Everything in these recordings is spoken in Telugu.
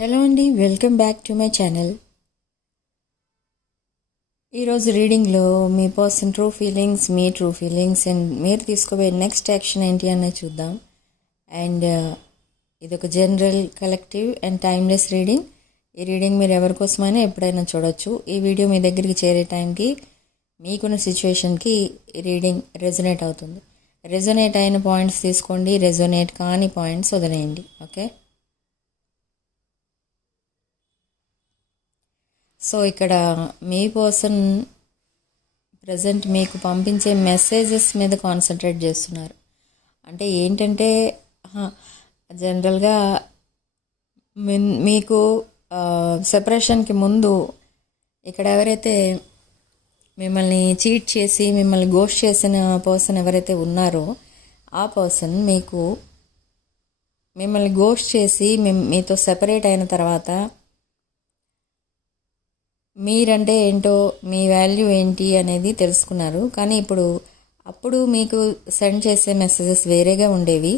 హలో అండి, welcome back to my channel. ఈరోజు రీడింగ్లో మీ పర్సన్ ట్రూ ఫీలింగ్స్, మీ ట్రూ ఫీలింగ్స్ అండ్ మీరు తీసుకోబోయే నెక్స్ట్ యాక్షన్ ఏంటి అనేది చూద్దాం. అండ్ ఇది ఒక general, collective and timeless reading. ఈ రీడింగ్ మీరు ఎవరి కోసమైనా ఎప్పుడైనా చూడొచ్చు. ఈ వీడియో మీ దగ్గరికి చేరే టైంకి మీకున్న సిచ్యువేషన్కి ఈ రీడింగ్ రెజొనేట్ అవుతుంది. రెజొనేట్ అయిన పాయింట్స్ తీసుకోండి, రెజొనేట్ కాని పాయింట్స్ వదిలేయండి. ఓకే, సో ఇక్కడ మీ పర్సన్ ప్రజెంట్ మీకు పంపించే మెసేజెస్ మీద కాన్సన్ట్రేట్ చేస్తున్నారు. అంటే ఏంటంటే జనరల్గా మీకు సెపరేషన్కి ముందు ఇక్కడ ఎవరైతే మిమ్మల్ని చీట్ చేసి మిమ్మల్ని గోస్ట్ చేసిన పర్సన్ ఎవరైతే ఉన్నారో ఆ పర్సన్ మీకు మిమ్మల్ని గోస్ట్ చేసి మీతో సెపరేట్ అయిన తర్వాత మీరంటే ఏంటో, మీ వాల్యూ ఏంటి అనేది తెలుసుకున్నారు. కానీ అప్పుడు మీకు సెండ్ చేసే మెసేజెస్ వేరేగా ఉండేవి.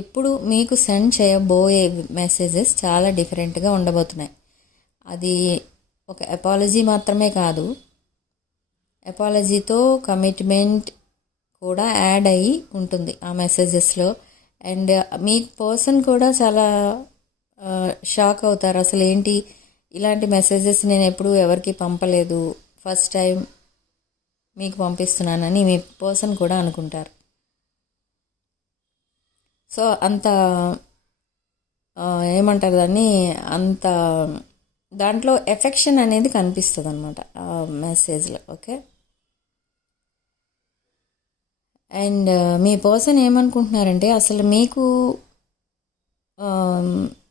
ఇప్పుడు మీకు సెండ్ చేయబోయే మెసేజెస్ చాలా డిఫరెంట్గా ఉండబోతున్నాయి. అది ఒక అపాలజీ మాత్రమే కాదు, అపాలజీతో కమిట్మెంట్ కూడా యాడ్ అయ్యి ఉంటుంది ఆ మెసేజెస్లో. అండ్ మీ పర్సన్ కూడా చాలా షాక్ అవుతారు. అసలు ఏంటి, ఇలాంటి మెసేజెస్ నేను ఎప్పుడూ ఎవరికి పంపలేదు, ఫస్ట్ టైం మీకు పంపిస్తున్నానని మీ పర్సన్ కూడా అనుకుంటారు. సో అంత ఏమంటారు దాన్ని, అంత దాంట్లో ఎఫెక్షన్ అనేది కనిపిస్తుంది అనమాట ఆ మెసేజ్లో. ఓకే, అండ్ మీ పర్సన్ ఏమనుకుంటున్నారంటే అసలు మీకు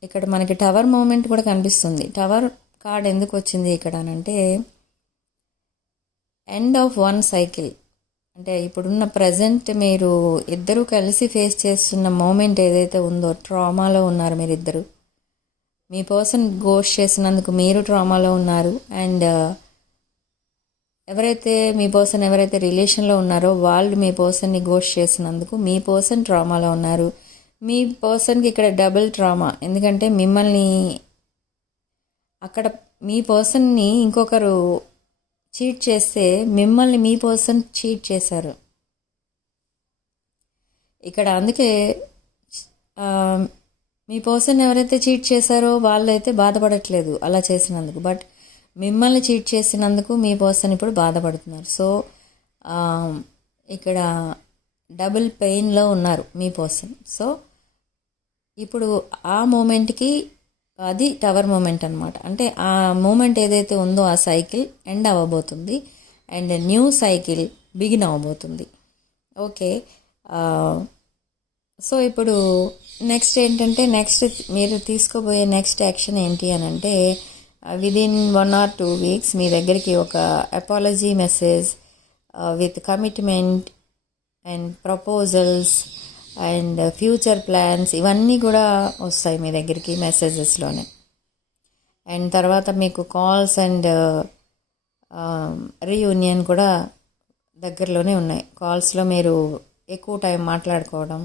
ఇక్కడ మనకి టవర్ మూమెంట్ కూడా కనిపిస్తుంది. టవర్ కార్డ్ ఎందుకు వచ్చింది ఇక్కడ అనంటే ఎండ్ ఆఫ్ వన్ సైకిల్. అంటే ఇప్పుడున్న ప్రజెంట్ మీరు ఇద్దరు కలిసి ఫేస్ చేస్తున్న మూమెంట్ ఏదైతే ఉందో, ట్రామాలో ఉన్నారు మీరిద్దరు. మీ పర్సన్ గోస్ట్ చేసినందుకు మీరు ట్రామాలో ఉన్నారు. అండ్ మీ పర్సన్ ఎవరైతే రిలేషన్లో ఉన్నారో వాళ్ళు మీ పర్సన్ని గోస్ట్ చేసినందుకు మీ పర్సన్ ట్రామాలో ఉన్నారు. మీ పర్సన్కి ఇక్కడ డబుల్ ట్రామా. ఎందుకంటే మిమ్మల్ని అక్కడ మీ పర్సన్ని ఇంకొకరు చీట్ చేస్తే మిమ్మల్ని మీ పర్సన్ చీట్ చేశారు ఇక్కడ. అందుకే మీ పర్సన్ ఎవరైతే చీట్ చేశారో వాళ్ళైతే బాధపడట్లేదు అలా చేసినందుకు. బట్ మిమ్మల్ని చీట్ చేసినందుకు మీ పర్సన్ ఇప్పుడు బాధపడుతున్నారు. సో ఇక్కడ డబుల్ పెయిన్లో ఉన్నారు మీ పర్సన్. సో ఇప్పుడు ఆ మూమెంట్కి అది టవర్ మూమెంట్ అనమాట. అంటే ఆ మూమెంట్ ఏదైతే ఉందో ఆ సైకిల్ ఎండ్ అవ్వబోతుంది అండ్ న్యూ సైకిల్ బిగిన్ అవ్వబోతుంది. ఓకే, సో ఇప్పుడు నెక్స్ట్ ఏంటంటే, నెక్స్ట్ మీరు తీసుకోబోయే నెక్స్ట్ యాక్షన్ ఏంటి అని అంటే విదిన్ 1 or 2 weeks మీ దగ్గరికి ఒక apology message with commitment and proposals and future plans ఇవన్నీ కూడా వస్తాయి మీ దగ్గరికి మెసేజెస్లోనే. అండ్ తర్వాత మీకు కాల్స్ అండ్ రీయూనియన్ కూడా దగ్గరలోనే ఉన్నాయి. కాల్స్లో మీరు ఎక్కువ టైం మాట్లాడుకోవడం,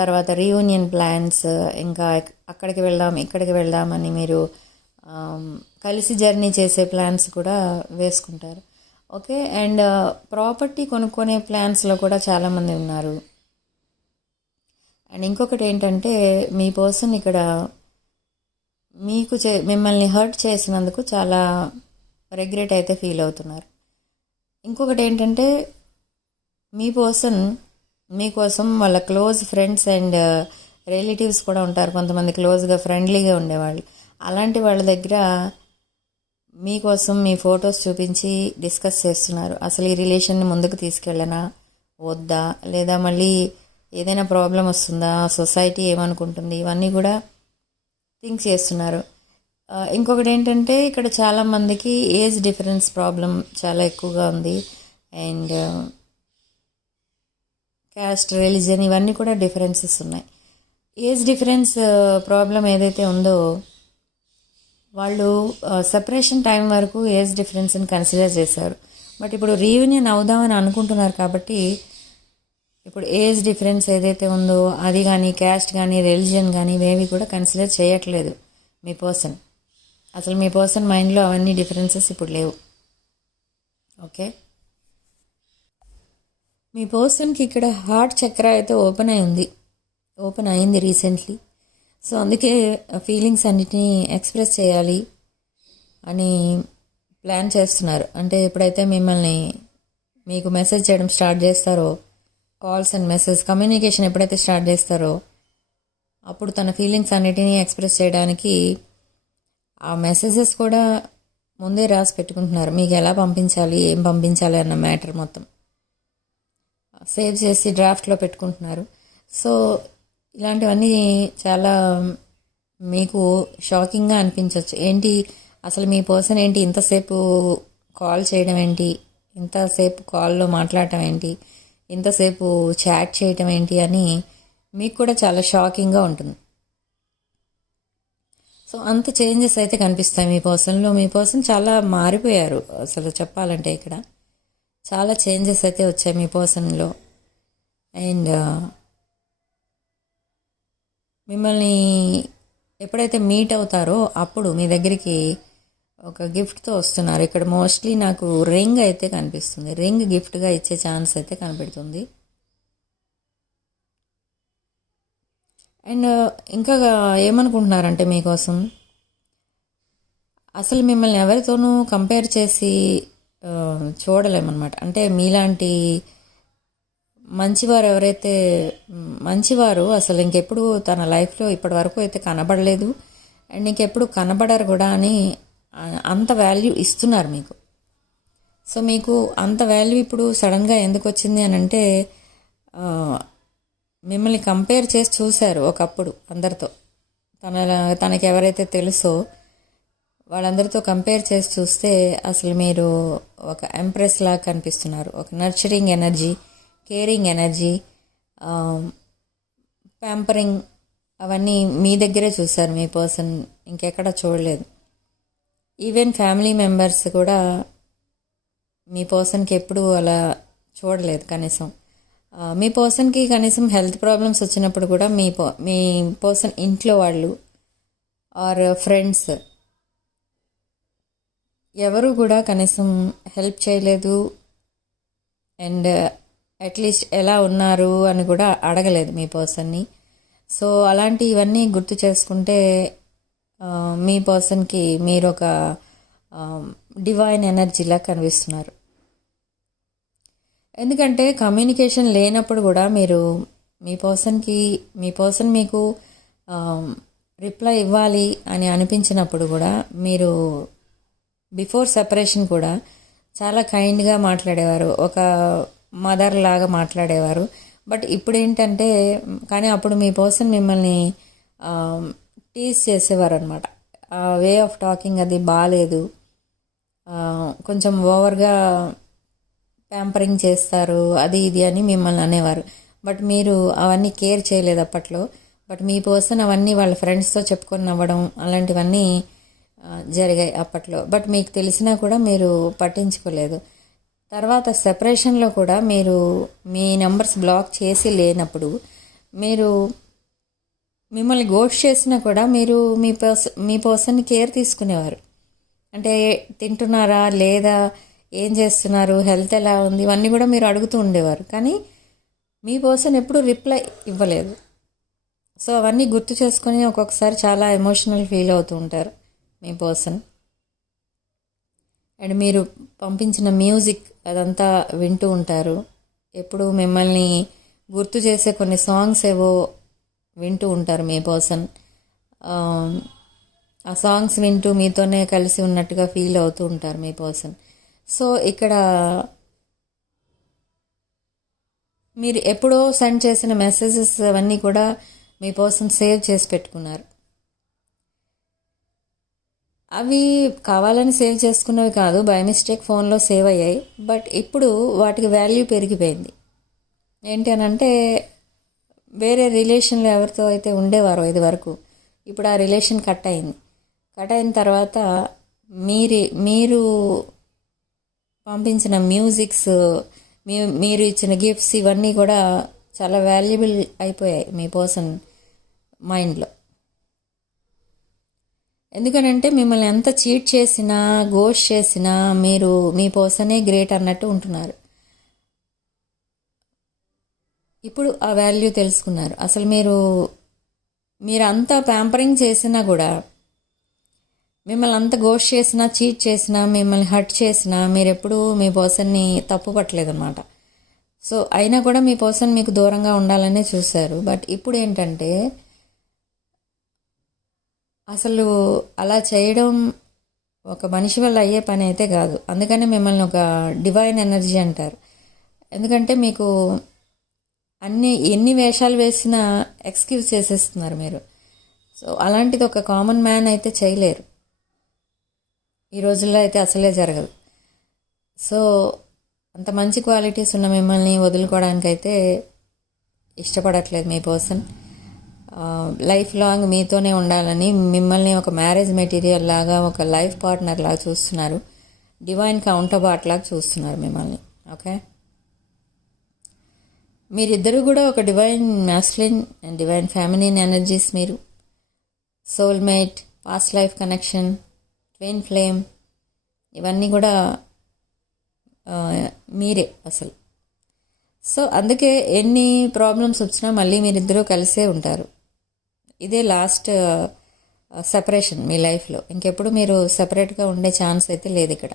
తర్వాత రీయూనియన్ ప్లాన్స్, ఇంకా అక్కడికి వెళ్దాం ఇక్కడికి వెళ్దామని మీరు కలిసి జర్నీ చేసే ప్లాన్స్ కూడా వేసుకుంటారు. ఓకే, అండ్ ప్రాపర్టీ కొనుక్కునే ప్లాన్స్లో కూడా చాలామంది ఉన్నారు. అండ్ ఇంకొకటి ఏంటంటే మీ పర్సన్ ఇక్కడ మిమ్మల్ని హర్ట్ చేసినందుకు చాలా రిగ్రెట్ అయితే ఫీల్ అవుతున్నారు. ఇంకొకటి ఏంటంటే మీ పర్సన్ మీకోసం వాళ్ళ క్లోజ్ ఫ్రెండ్స్ అండ్ రిలేటివ్స్ కూడా ఉంటారు, కొంతమంది క్లోజ్గా ఫ్రెండ్లీగా ఉండేవాళ్ళు. అలాంటి వాళ్ళ దగ్గర మీకోసం మీ ఫొటోస్ చూపించి డిస్కస్ చేస్తున్నారు. అసలు ఈ రిలేషన్ని ముందుకు తీసుకెళ్ళనా వద్దా, లేదా మళ్ళీ ఏదైనా ప్రాబ్లం వస్తుందా, సొసైటీ ఏమనుకుంటుంది, ఇవన్నీ కూడా థింక్ చేస్తున్నారు. ఇంకొకటి ఏంటంటే ఇక్కడ చాలామందికి ఏజ్ డిఫరెన్స్ ప్రాబ్లం చాలా ఎక్కువగా ఉంది. అండ్ క్యాస్ట్, రిలీజన్ ఇవన్నీ కూడా డిఫరెన్సెస్ ఉన్నాయి. ఏజ్ డిఫరెన్స్ ప్రాబ్లం ఏదైతే ఉందో వాళ్ళు సెపరేషన్ టైం వరకు ఏజ్ డిఫరెన్స్ని కన్సిడర్ చేశారు. బట్ ఇప్పుడు రీయూనియన్ అవుదామని అనుకుంటున్నారు కాబట్టి ఇప్పుడు ఏజ్ డిఫరెన్స్ ఏదైతే ఉందో అది కానీ, క్యాస్ట్ కానీ, రిలీజియన్ కానీ ఇవేవి కూడా కన్సిడర్ చేయట్లేదు మీ పర్సన్. అసలు మీ పర్సన్ మైండ్లో అవన్నీ డిఫరెన్సెస్ ఇప్పుడు లేవు. ఓకే, మీ పర్సన్కి ఇక్కడ హార్ట్ చక్ర అయితే ఓపెన్ అయింది రీసెంట్లీ. సో అందుకే ఫీలింగ్స్ అన్నిటినీ ఎక్స్ప్రెస్ చేయాలి అని ప్లాన్ చేస్తున్నారు. అంటే ఎప్పుడైతే మీకు మెసేజ్ చేయడం స్టార్ట్ చేస్తారో, కాల్స్ అండ్ మెసేజ్ కమ్యూనికేషన్ ఎప్పుడైతే స్టార్ట్ చేస్తారో, అప్పుడు తన ఫీలింగ్స్ అన్నిటినీ ఎక్స్ప్రెస్ చేయడానికి ఆ మెసేజెస్ కూడా ముందే రాసి పెట్టుకుంటున్నారు. మీకు ఎలా పంపించాలి, ఏం పంపించాలి అన్న మ్యాటర్ మొత్తం సేవ్ చేసి డ్రాఫ్ట్లో పెట్టుకుంటున్నారు. సో ఇలాంటివన్నీ చాలా మీకు షాకింగ్గా అనిపించవచ్చు. ఏంటి అసలు మీ పర్సన్ ఏంటి ఇంతసేపు కాల్ చేయడం ఏంటి, ఇంతసేపు కాల్లో మాట్లాడటం ఏంటి, ఇంతసేపు చాట్ చేయటం ఏంటి అని మీకు కూడా చాలా షాకింగ్గా ఉంటుంది. సో అంత చేంజెస్ అయితే కనిపిస్తాయి మీ పర్సన్లో. మీ పర్సన్ చాలా మారిపోయారు. అసలు చెప్పాలంటే ఇక్కడ చాలా చేంజెస్ అయితే వచ్చాయి మీ పర్సన్లో. అండ్ మిమ్మల్ని ఎప్పుడైతే మీట్ అవుతారో అప్పుడు మీ దగ్గరికి ఒక గిఫ్ట్తో వస్తున్నారు. ఇక్కడ మోస్ట్లీ నాకు రింగ్ అయితే కనిపిస్తుంది. రింగ్ గిఫ్ట్గా ఇచ్చే ఛాన్స్ అయితే కనిపెడుతుంది. అండ్ ఇంకా ఏమనుకుంటున్నారంటే మీకోసం అసలు మిమ్మల్ని ఎవరితోనూ కంపేర్ చేసి చూడలేమన్నమాట. అంటే మీలాంటి మంచివారు అసలు ఇంకెప్పుడు తన లైఫ్లో ఇప్పటి వరకు అయితే కనబడలేదు. అండ్ ఇంకెప్పుడు కనబడరు కూడా అని అంత వాల్యూ ఇస్తున్నారు మీకు. సో మీకు అంత వాల్యూ ఇప్పుడు సడన్గా ఎందుకు వచ్చింది అని అంటే మిమ్మల్ని కంపేర్ చేసి చూశారు ఒకప్పుడు అందరితో. తనకి ఎవరైతే తెలుసో వాళ్ళందరితో కంపేర్ చేసి చూస్తే అసలు మీరు ఒక ఎంప్రెస్ లాగా కనిపిస్తున్నారు. ఒక nurturing energy, caring energy, pampering అవన్నీ మీ దగ్గరే చూశారు మీ పర్సన్, ఇంకెక్కడ చూడలేదు. ఈవెన్ ఫ్యామిలీ మెంబర్స్ కూడా మీ పర్సన్కి ఎప్పుడూ అలా చూడలేదు కనీసం. మీ పర్సన్కి కనీసం హెల్త్ ప్రాబ్లమ్స్ వచ్చినప్పుడు కూడా మీ పర్సన్ ఇంట్లో వాళ్ళు ఆర్ ఫ్రెండ్స్ ఎవరు కూడా కనీసం హెల్ప్ చేయలేదు. అండ్ అట్లీస్ట్ ఎలా ఉన్నారు అని కూడా అడగలేదు మీ పర్సన్ని. సో ఇవన్నీ గుర్తు చేసుకుంటే మీ పర్సన్కి మీరు ఒక డివైన్ ఎనర్జీలా కనిపిస్తున్నారు. ఎందుకంటే కమ్యూనికేషన్ లేనప్పుడు కూడా మీరు మీ పర్సన్ మీకు రిప్లై ఇవ్వాలి అని అనిపించినప్పుడు కూడా మీరు బిఫోర్ సెపరేషన్ కూడా చాలా కైండ్గా మాట్లాడేవారు, ఒక మదర్ లాగా మాట్లాడేవారు. బట్ ఇప్పుడు ఏంటంటే కానీ అప్పుడు మీ పర్సన్ మిమ్మల్ని టీజ్ చేసేవారు అనమాట. ఆ వే ఆఫ్ టాకింగ్ అది బాగాలేదు, కొంచెం ఓవర్గా ప్యాంపరింగ్ చేస్తారు, అది ఇది అని మిమ్మల్ని అనేవారు. బట్ మీరు అవన్నీ కేర్ చేయలేదు అప్పట్లో. బట్ మీ పర్సన్ అవన్నీ వాళ్ళ ఫ్రెండ్స్తో చెప్పుకొని నవ్వడం అలాంటివన్నీ జరిగాయి అప్పట్లో. బట్ మీకు తెలిసినా కూడా మీరు పట్టించుకోలేదు. తర్వాత సెపరేషన్లో కూడా మీరు మీ నెంబర్స్ బ్లాక్ చేసి లేనప్పుడు మీరు మిమ్మల్ని గోస్ట్ చేసినా కూడా మీరు మీ పర్సన్ని కేర్ తీసుకునేవారు. అంటే తింటున్నారా లేదా, ఏం చేస్తున్నారు, హెల్త్ ఎలా ఉంది, ఇవన్నీ కూడా మీరు అడుగుతూ ఉండేవారు. కానీ మీ పర్సన్ ఎప్పుడూ రిప్లై ఇవ్వలేదు. సో అవన్నీ గుర్తు చేసుకొని ఒక్కొక్కసారి చాలా ఎమోషనల్ ఫీల్ అవుతూ ఉంటారు మీ పర్సన్. అండ్ మీరు పంపించిన మ్యూజిక్ అదంతా వింటూ ఉంటారు. ఎప్పుడు మిమ్మల్ని గుర్తు చేసే కొన్ని సాంగ్స్ ఏవో వింటూ ఉంటారు మీ పర్సన్. ఆ సాంగ్స్ వింటూ మీతోనే కలిసి ఉన్నట్టుగా ఫీల్ అవుతూ ఉంటారు మీ పర్సన్. సో ఇక్కడ మీరు ఎప్పుడో సెండ్ చేసిన మెసేజెస్ అవన్నీ కూడా మీ పర్సన్ సేవ్ చేసి పెట్టుకున్నారు. అవి కావాలని సేవ్ చేసుకున్నవి కాదు, బై మిస్టేక్ ఫోన్లో సేవ్ అయ్యాయి. బట్ ఇప్పుడు వాటికి వాల్యూ పెరిగిపోయింది. ఏంటి అని అంటే వేరే రిలేషన్లో ఎవరితో అయితే ఉండేవారో ఇది వరకు, ఇప్పుడు ఆ రిలేషన్ కట్ అయింది. కట్ అయిన తర్వాత మీరు పంపించిన మ్యూజిక్స్, మీరు ఇచ్చిన గిఫ్ట్స్ ఇవన్నీ కూడా చాలా వాల్యుబుల్ అయిపోయాయి మీ పర్సన్ మైండ్లో. ఎందుకనంటే మిమ్మల్ని ఎంత చీట్ చేసినా గోష్ చేసినా మీరు మీ పర్సనే గ్రేట్ అన్నట్టు ఉంటున్నారు. ఇప్పుడు ఆ వాల్యూ తెలుసుకున్నారు. అసలు మీరు అంతా ప్యాంపరింగ్ చేసినా కూడా, మిమ్మల్ని అంత గోష్ చేసినా, చీట్ చేసినా, మిమ్మల్ని హర్ట్ చేసినా మీరు ఎప్పుడూ మీ పర్సన్ని తప్పు పట్టలేదన్నమాట. సో అయినా కూడా మీ పర్సన్ మీకు దూరంగా ఉండాలనే చూశారు. బట్ ఇప్పుడు ఏంటంటే అసలు అలా చేయడం ఒక మనిషి వల్ల అయ్యే పని అయితే కాదు. అందుకనే మిమ్మల్ని ఒక డివైన్ ఎనర్జీ అంటారు. ఎందుకంటే మీకు ఎన్ని వేషాలు వేసినా ఎక్స్క్యూజ్ చేసేస్తున్నారు మీరు. సో అలాంటిది ఒక కామన్ మ్యాన్ అయితే చేయలేరు. ఈ రోజుల్లో అయితే అసలే జరగదు. సో అంత మంచి క్వాలిటీస్ ఉన్న మిమ్మల్ని వదులుకోవడానికైతే ఇష్టపడట్లేదు మీ పర్సన్. లైఫ్ లాంగ్ మీతోనే ఉండాలని, మిమ్మల్ని ఒక మ్యారేజ్ మెటీరియల్ లాగా, ఒక లైఫ్ పార్ట్నర్ లాగా చూస్తున్నారు. డివైన్ కౌంటర్ పార్ట్ లాగా చూస్తున్నారు మిమ్మల్ని. ఓకే, మీరిద్దరూ కూడా ఒక divine masculine and divine feminine energies. మీరు soulmate, past life connection, twin flame, ఇవన్నీ కూడా మీరే అసలు. సో అందుకే ఎన్ని ప్రాబ్లమ్స్ వచ్చినా మళ్ళీ మీరిద్దరూ కలిసే ఉంటారు. ఇదే లాస్ట్ సెపరేషన్ మీ లైఫ్లో. ఇంకెప్పుడు మీరు సెపరేట్గా ఉండే ఛాన్స్ అయితే లేదు. ఇక్కడ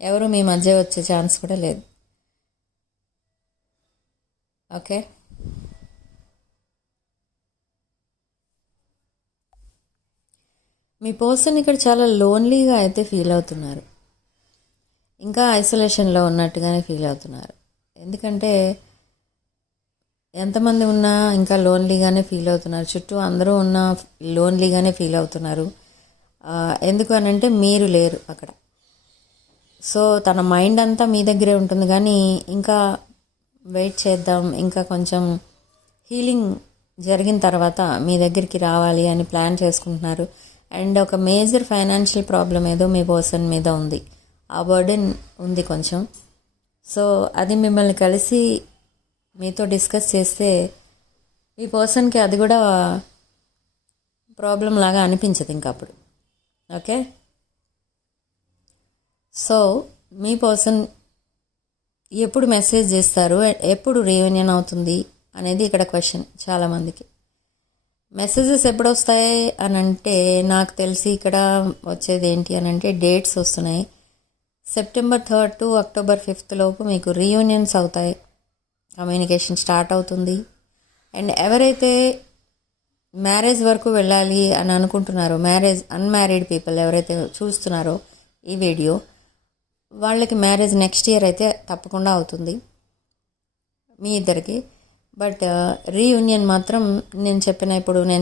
ఎవరు మీ మధ్య వచ్చే ఛాన్స్ కూడా లేదు. ఓకే, మీ పర్సన్ ఇక్కడ చాలా లోన్లీగా అయితే ఫీల్ అవుతున్నారు. ఇంకా ఐసోలేషన్లో ఉన్నట్టుగానే ఫీల్ అవుతున్నారు. ఎందుకంటే ఎంతమంది ఉన్నా ఇంకా లోన్లీగానే ఫీల్ అవుతున్నారు. చుట్టూ అందరూ ఉన్నా లోన్లీగానే ఫీల్ అవుతున్నారు. ఎందుకు అనంటే మీరు లేరు అక్కడ. సో తన మైండ్ అంతా మీ దగ్గరే ఉంటుంది. కానీ ఇంకా వెయిట్ చేద్దాం, ఇంకా కొంచెం హీలింగ్ జరిగిన తర్వాత మీ దగ్గరికి రావాలి అని ప్లాన్ చేసుకుంటున్నారు. అండ్ ఒక మేజర్ ఫైనాన్షియల్ ప్రాబ్లం ఏదో మీ పర్సన్ మీద ఉంది. ఆ బర్డెన్ ఉంది కొంచెం. సో అది మిమ్మల్ని కలిసి మీతో డిస్కస్ చేస్తే మీ పర్సన్కి అది కూడా ప్రాబ్లం లాగా అనిపించదు ఇంకా అప్పుడు. ఓకే, సో మీ పర్సన్ ఎప్పుడు మెసేజ్ చేస్తారు, ఎప్పుడు రీయూనియన్ అవుతుంది అనేది ఇక్కడ క్వశ్చన్ చాలామందికి. మెసేజెస్ ఎప్పుడు వస్తాయి అని అంటే, నాకు తెలిసి ఇక్కడ వచ్చేది ఏంటి అని అంటే డేట్స్ వస్తున్నాయి. September 3rd to October 5th లోపు మీకు రీయూనియన్స్ అవుతాయి. కమ్యూనికేషన్ స్టార్ట్ అవుతుంది. అండ్ ఎవరైతే మ్యారేజ్ వరకు వెళ్ళాలి అని అనుకుంటున్నారో, అన్మ్యారీడ్ పీపుల్ ఎవరైతే చూస్తున్నారో ఈ వీడియో, వాళ్ళకి మ్యారేజ్ నెక్స్ట్ ఇయర్ అయితే తప్పకుండా అవుతుంది మీ ఇద్దరికి. బట్ రీయూనియన్ మాత్రం నేను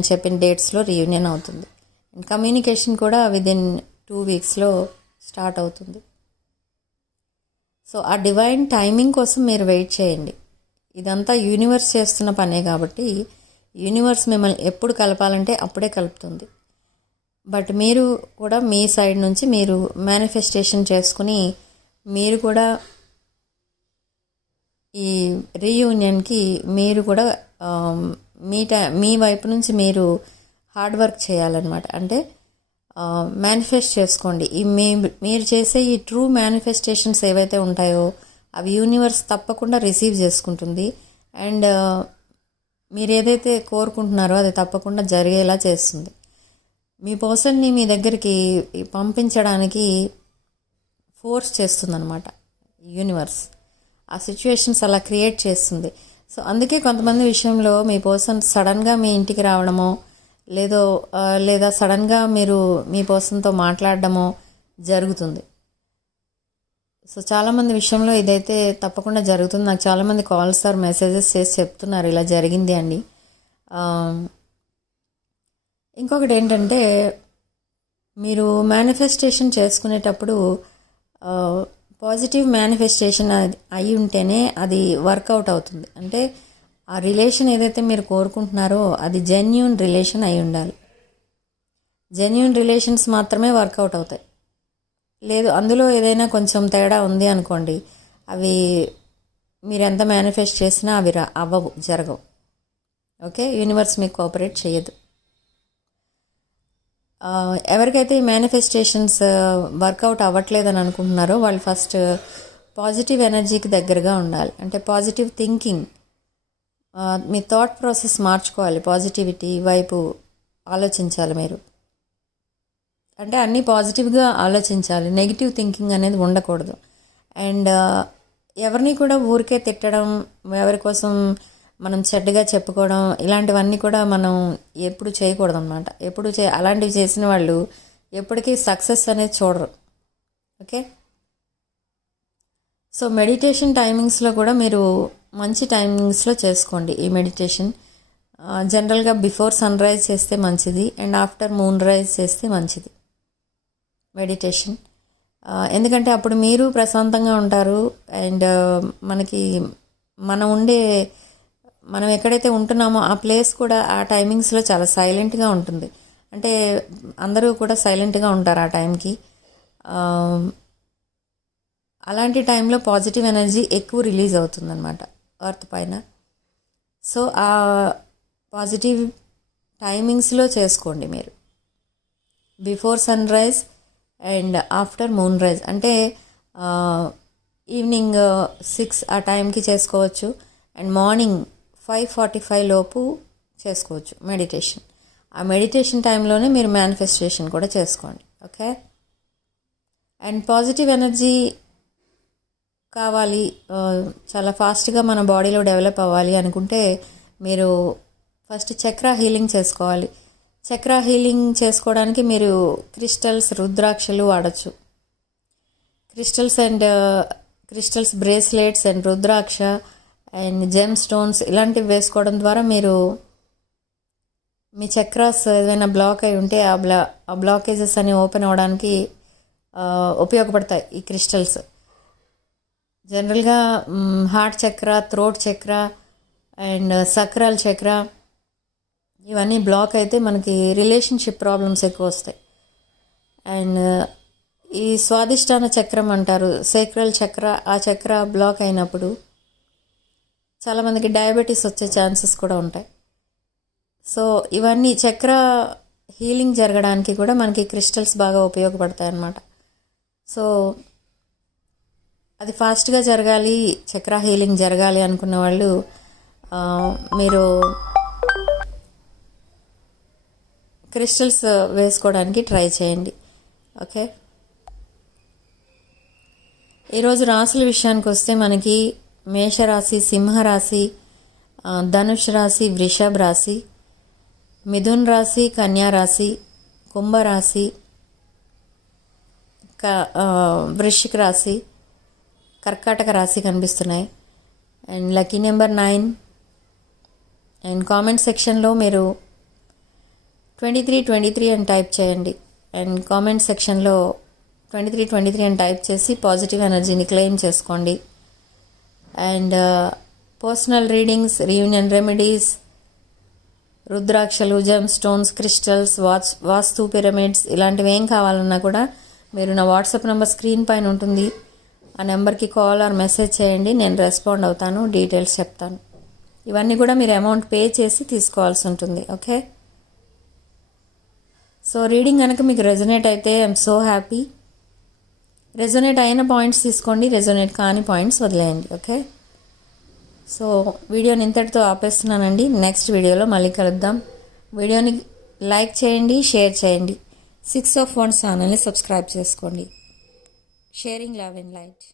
చెప్పిన డేట్స్లో రీయూనియన్ అవుతుంది. అండ్ కమ్యూనికేషన్ కూడా విదిన్ 2 weeksలో స్టార్ట్ అవుతుంది. సో ఆ డివైన్ టైమింగ్ కోసం మీరు వెయిట్ చేయండి. ఇదంతా యూనివర్స్ చేస్తున్న పనే కాబట్టి యూనివర్స్ మిమ్మల్ని ఎప్పుడు కలపాలంటే అప్పుడే కలుపుతుంది. బట్ మీరు కూడా మీ సైడ్ నుంచి మీరు మేనిఫెస్టేషన్ చేసుకుని మీరు కూడా ఈ రీయూనియన్కి మీరు కూడా మీ వైపు నుంచి మీరు హార్డ్ వర్క్ చేయాలన్నమాట. అంటే మేనిఫెస్ట్ చేసుకోండి. మీరు చేసే ఈ ట్రూ మేనిఫెస్టేషన్స్ ఏవైతే ఉంటాయో అవి యూనివర్స్ తప్పకుండా రిసీవ్ చేసుకుంటుంది. అండ్ మీరు ఏదైతే కోరుకుంటున్నారో అది తప్పకుండా జరిగేలా చేస్తుంది. మీ పర్సన్ని మీ దగ్గరికి పంపించడానికి ఫోర్స్ చేస్తుందన్నమాట యూనివర్స్. ఆ సిచ్యువేషన్స్ అలా క్రియేట్ చేస్తుంది. సో అందుకే కొంతమంది విషయంలో మీ పర్సన్ సడన్గా మీ ఇంటికి రావడమో లేదా సడన్గా మీరు మీ పర్సన్తో మాట్లాడడమో జరుగుతుంది. సో చాలామంది విషయంలో ఇదైతే తప్పకుండా జరుగుతుంది. నాకు చాలామంది కాల్స్ ఆర్ మెసేజెస్ చేసి చెప్తున్నారు ఇలా జరిగింది అండి. ఇంకొకటి ఏంటంటే, మీరు మేనిఫెస్టేషన్ చేసుకునేటప్పుడు పాజిటివ్ మేనిఫెస్టేషన్ అయి ఉంటేనే అది వర్కౌట్ అవుతుంది. అంటే ఆ రిలేషన్ ఏదైతే మీరు కోరుకుంటున్నారో అది జెన్యూన్ రిలేషన్ అయి ఉండాలి. జెన్యూన్ రిలేషన్స్ మాత్రమే వర్కౌట్ అవుతాయి. లేదు అందులో ఏదైనా కొంచెం తేడా ఉంది అనుకోండి, అవి మీరు ఎంత మేనిఫెస్ట్ చేసినా అవి అవ్వవు, జరగవు. ఓకే, యూనివర్స్ మీకు కోఆపరేట్ చేయదు. ఎవరికైతే ఈ మేనిఫెస్టేషన్స్ వర్కౌట్ అవ్వట్లేదని అనుకుంటున్నారో వాళ్ళు ఫస్ట్ పాజిటివ్ ఎనర్జీకి దగ్గరగా ఉండాలి. అంటే పాజిటివ్ థింకింగ్, మీ థాట్ ప్రాసెస్ మార్చుకోవాలి, పాజిటివిటీ వైపు ఆలోచించాలి మీరు. అంటే అన్నీ పాజిటివ్గా ఆలోచించాలి, నెగిటివ్ థింకింగ్ అనేది ఉండకూడదు. అండ్ ఎవరిని కూడా ఊరికే తిట్టడం, ఎవరి కోసం మనం చెడ్డగా చెప్పుకోవడం, ఇలాంటివన్నీ కూడా మనం ఎప్పుడు చేయకూడదు అనమాట. అలాంటివి చేసిన వాళ్ళు ఎప్పటికీ సక్సెస్ అనేది చూడరు. ఓకే, సో మెడిటేషన్ టైమింగ్స్లో కూడా మీరు మంచి టైమింగ్స్లో చేసుకోండి ఈ మెడిటేషన్. జనరల్గా బిఫోర్ సన్ రైజ్ చేస్తే మంచిది, అండ్ ఆఫ్టర్ మూన్ రైజ్ చేస్తే మంచిది మెడిటేషన్. ఎందుకంటే అప్పుడు మీరు ప్రశాంతంగా ఉంటారు. అండ్ మనం ఎక్కడైతే ఉంటున్నామో ఆ ప్లేస్ కూడా ఆ టైమింగ్స్లో చాలా సైలెంట్గా ఉంటుంది. అంటే అందరూ కూడా సైలెంట్గా ఉంటారు ఆ టైంకి. అలాంటి టైంలో పాజిటివ్ ఎనర్జీ ఎక్కువ రిలీజ్ అవుతుంది అనమాట ఎర్త్ పైన. సో ఆ పాజిటివ్ టైమింగ్స్లో చేసుకోండి మీరు, before sunrise and after moonrise. అంటే ఈవినింగ్ 6 ఆ టైంకి చేసుకోవచ్చు, అండ్ మార్నింగ్ 5:45 లోపు చేసుకోవచ్చు మెడిటేషన్. ఆ మెడిటేషన్ టైంలోనే మీరు మేనిఫెస్టేషన్ కూడా చేసుకోండి. ఓకే, అండ్ పాజిటివ్ ఎనర్జీ కావాలి, చాలా ఫాస్ట్గా మన బాడీలో డెవలప్ అవ్వాలి అనుకుంటే మీరు ఫస్ట్ చక్ర హీలింగ్ చేసుకోవాలి. చక్ర హీలింగ్ చేసుకోవడానికి మీరు క్రిస్టల్స్, రుద్రాక్షలు వాడచ్చు. Crystals bracelets and rudraksha and gem stones ఇలాంటివి వేసుకోవడం ద్వారా మీరు మీ చక్రాస్ ఏదైనా బ్లాక్ అయి ఉంటే ఆ బ్లాకేజెస్ అని ఓపెన్ అవ్వడానికి ఉపయోగపడతాయి ఈ క్రిస్టల్స్. జనరల్గా హార్ట్ చక్ర, థ్రోట్ చక్ర అండ్ సక్రాల్ చక్ర ఇవన్నీ బ్లాక్ అయితే మనకి రిలేషన్షిప్ ప్రాబ్లమ్స్ ఎక్కువ వస్తాయి. అండ్ ఈ స్వాదిష్టాన చక్రం అంటారు, సేక్రల్ చక్ర, ఆ చక్ర బ్లాక్ అయినప్పుడు చాలామందికి డయాబెటీస్ వచ్చే ఛాన్సెస్ కూడా ఉంటాయి. సో ఇవన్నీ చక్ర హీలింగ్ జరగడానికి కూడా మనకి క్రిస్టల్స్ బాగా ఉపయోగపడతాయి అన్నమాట. సో అది ఫాస్ట్గా జరగాలి, చక్ర హీలింగ్ జరగాలి అనుకున్న వాళ్ళు మీరు క్రిస్టల్స్ వేసుకోవడానికి ట్రై చేయండి. ఓకే, ఈరోజు రాశుల విషయానికి వస్తే మనకి మేషరాశి, సింహరాశి, ధనుష్ రాశి, వృషభ రాశి, మిథున్ రాశి, కన్యా రాశి, కుంభరాశి, వృశ్చిక రాశి, కర్కాటక రాశి కనిపిస్తున్నాయి. And lucky number 9. And comment సెక్షన్లో మీరు 2323 అని టైప్ చేయండి. అండ్ కామెంట్ సెక్షన్లో 2323 అని టైప్ చేసి పాజిటివ్ ఎనర్జీని క్లెయిమ్ చేసుకోండి. And personal readings, reunion remedies, రుద్రాక్షలు, జెమ్ స్టోన్స్, క్రిస్టల్స్, వాస్తు పిరమిడ్స్ ఇలాంటివి ఏం కావాలన్నా కూడా మీరు నా వాట్సాప్ నెంబర్ స్క్రీన్ పైన ఉంటుంది, ఆ నెంబర్కి కాల్ ఆర్ మెసేజ్ చేయండి, నేను రెస్పాండ్ అవుతాను, డీటెయిల్స్ చెప్తాను. ఇవన్నీ కూడా మీరు అమౌంట్ పే చేసి తీసుకోవాల్సి ఉంటుంది. ఓకే, సో రీడింగ్ కనుక మీకు రెజొనేట్ అయితే ఐఎమ్ సో హ్యాపీ. రెజొనేట్ అయిన పాయింట్స్ తీసుకోండి, రెజొనేట్ కాని పాయింట్స్ వదిలేయండి. ఓకే, సో వీడియోని ఇంతటితో ఆపేస్తున్నానండి. నెక్స్ట్ వీడియోలో మళ్ళీ కలుద్దాం. వీడియోని లైక్ చేయండి, షేర్ చేయండి. 6 of 1 ఛానల్ని సబ్స్క్రైబ్ చేసుకోండి. Sharing love and light.